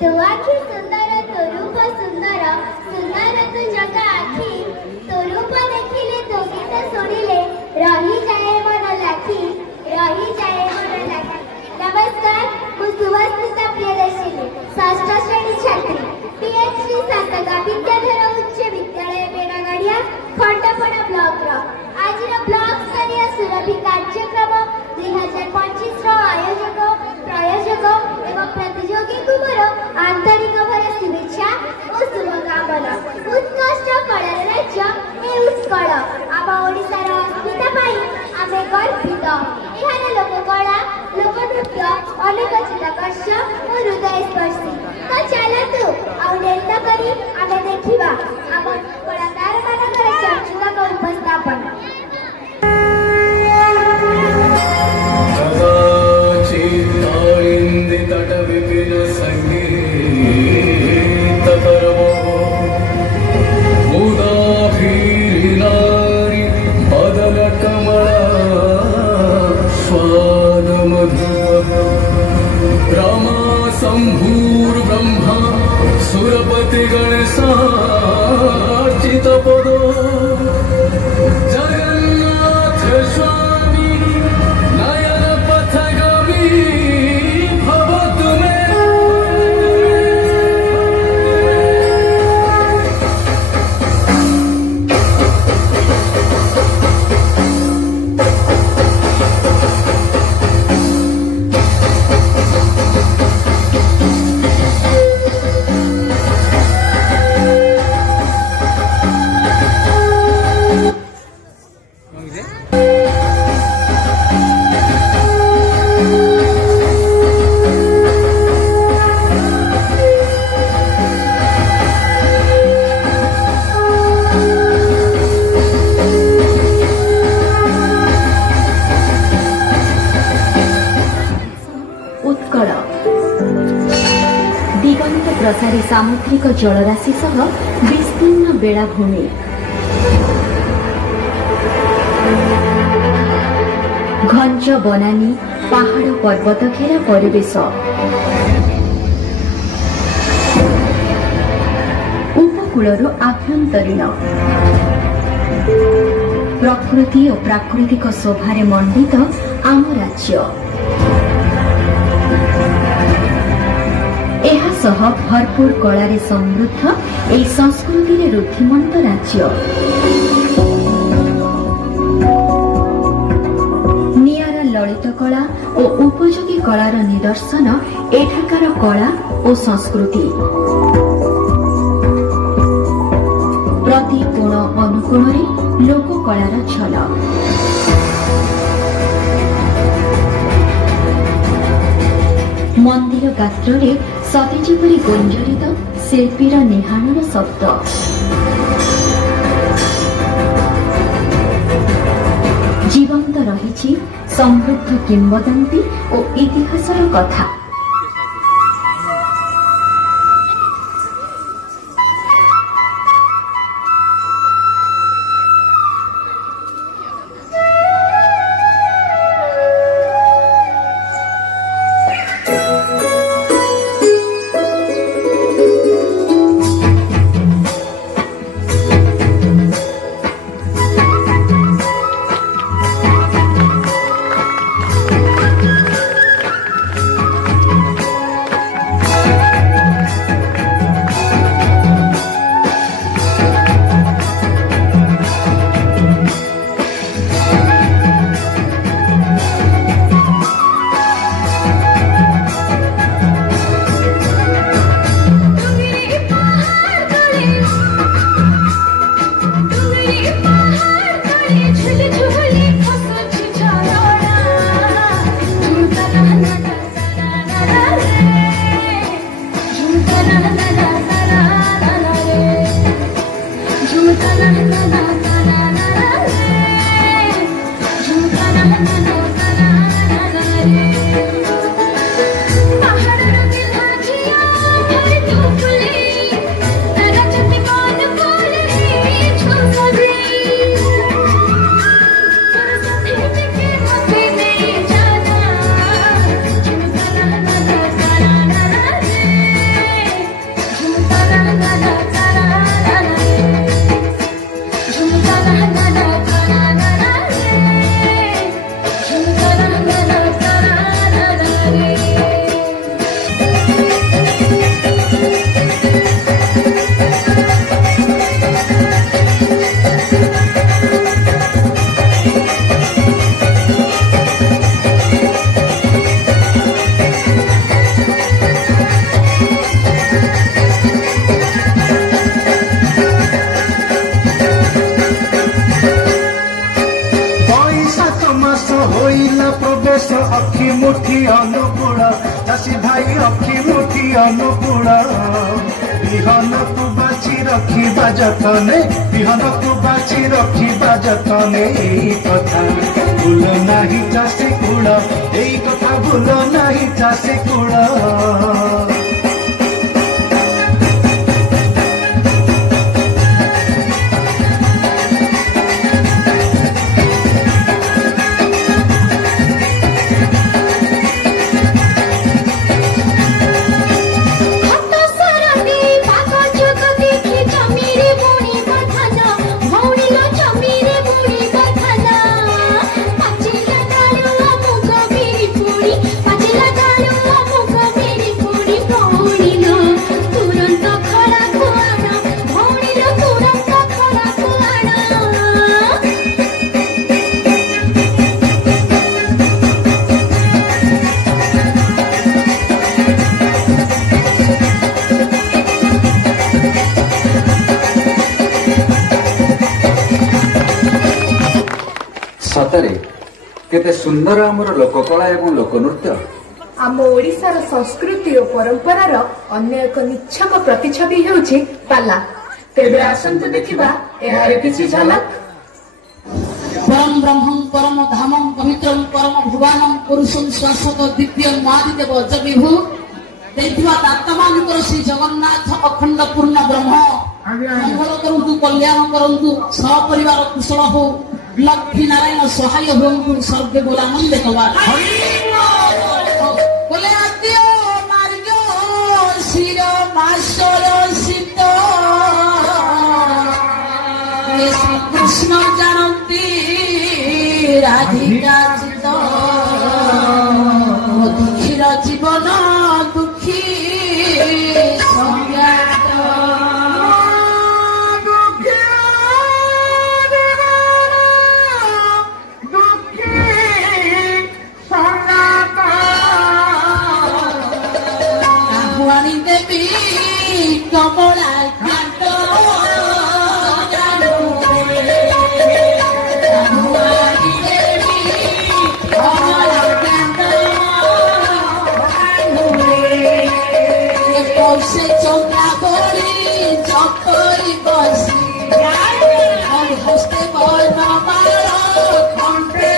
तू आखी सुंदर तो रूप सुंदर सुंदर तू जगा आखी तो रूप देखिले तो गीत शुणिले रही जाए मन लाखी रही जाए मन लाखी। नमस्कार मु सुवासिता प्रियदर्शिनी षष्ठ श्रेणी छात्री पीएचडी सातगा विद्याधर उच्च विद्यालय बेनागाड़िया खंडपड़ा ब्लॉक आज ब्लॉक स्तरीय सुरभि कार्यक्रम 2025 आयोजक प्रायोजक एवं प्रतियोगी को मोर आंतरिक भाव शुभेच्छा और शुभकामना। उत्कृष्ट कला राज्य ए उत्कल आम ओडिशार अस्मिता पाई आमे गर्वित। एहार लोककला लोकनृत्य अनेक चित्ताकर्ष और हृदयस्पर्शी। तो चलतु आउ डेल्टा करी आमे देखिबा आम कलाकार मानकर चर्चित उपस्थापन। तट विपिन संगीत परमो मुदाभीरिनारी बदन कमला स्वाद मधुर रमा शंभुर्ब्रह्मा सुरपति गणेशार्चित पदो जगन्नाथ स्वामी नयन पथगामी दिगंत प्रसारी सामुद्रिक जलराशि सह विस्तीर्ण बेलाभूमि घंच बनानी पहाड़ पर्वत घेरा परिवेश उपकूलर आभ्यंतरीण प्रकृति और प्राकृतिक शोभारे मंडित आम राज्य एहासह भरपूर कलारे समृद्ध एई संस्कृति रुद्धिमंत राज्य नियारा ललित कला और उपयोगी कलार निदर्शन एठाकार कला और संस्कृति प्रति कोण अनुकोण लोक कलार झलक मंदिर गात्रे सते जेपरि गुंजरित शिल्पीर निहाणर शब्द जीवंत रही समृद्ध किंवदंती और इतिहासर कथा। अखि मुठी अनुकूल चाषी भाई अखि मुठी अनुकूल बिहन को बाची रखिबा जतने बिहन को बाची रखिबा जतने एई कथा भूल नाही चाषी कूल एई कथा भूल नाही चाषी कूल सतरे केते सुंदर आमर लोककला एवं लोकनृत्य आम ओडिशार संस्कृति और परंपरार अन्य एक निच्छक प्रतिछवि हेउछि पाला। तेबे आसंतु देखिबा एहार किछि झलक। परम ब्रह्मं परम धामं पवित्रं परम भुवनं पुरुषं शाश्वत दिव्यं महादेव जविभू देखिबा दातमानकर श्री जगन्नाथ अखंड पूर्ण ब्रह्म मंगल करंतु कल्याण करंतु सपरिवार कुशल हो लक्ष्मी नारायण सहाय होंतु सर्वे बोलानंद कवार बोले आद्यो मार्गो शिर मासर सीत श्री कृष्ण जानती राधिका चित दुखीर जीवन दुखी संज्ञात देवी कमला ज्ञात से चौका बड़ी चौकरी बसी हस्ते बना मारो कंटे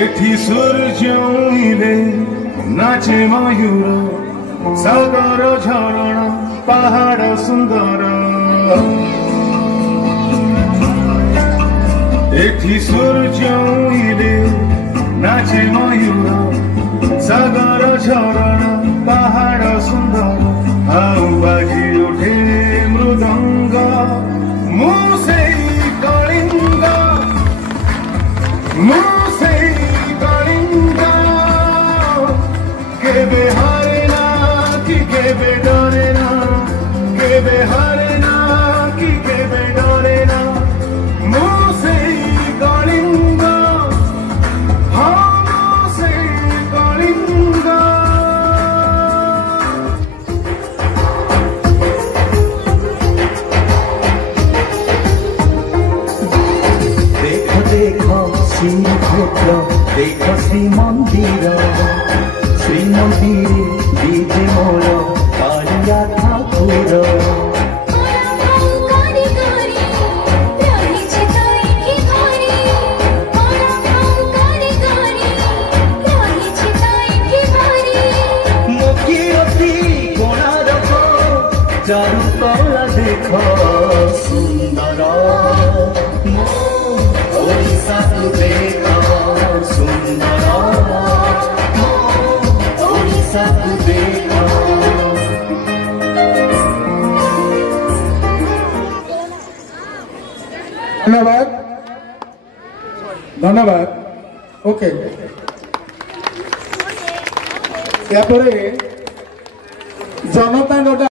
एठी सूर्य उइले नाचे मयूर सागर झरणा पहाड़ सुंदर एठी सूर्य उइले नाचे मयूर सागर झरणा पहाड़ सुंदर आउ बाजी उठे मृदंग मुसे कलिंग मुसे कलिंग केबे हारे ना कि केबे डरे ना केबे हारे ना कि केबे डरे ना मुसे कलिंग हाँ मुसे कलिंग देखो श्रीक्षेत्र देख श्रीमंदिर श्रीमंदिर विजे मोर कालिया ठाकुर चारु कला देख सुंदर ओडिशा तू देख सुंदर ओडिशा तू देख धन्यवाद धन्यवाद ओके यापर जनता गोटे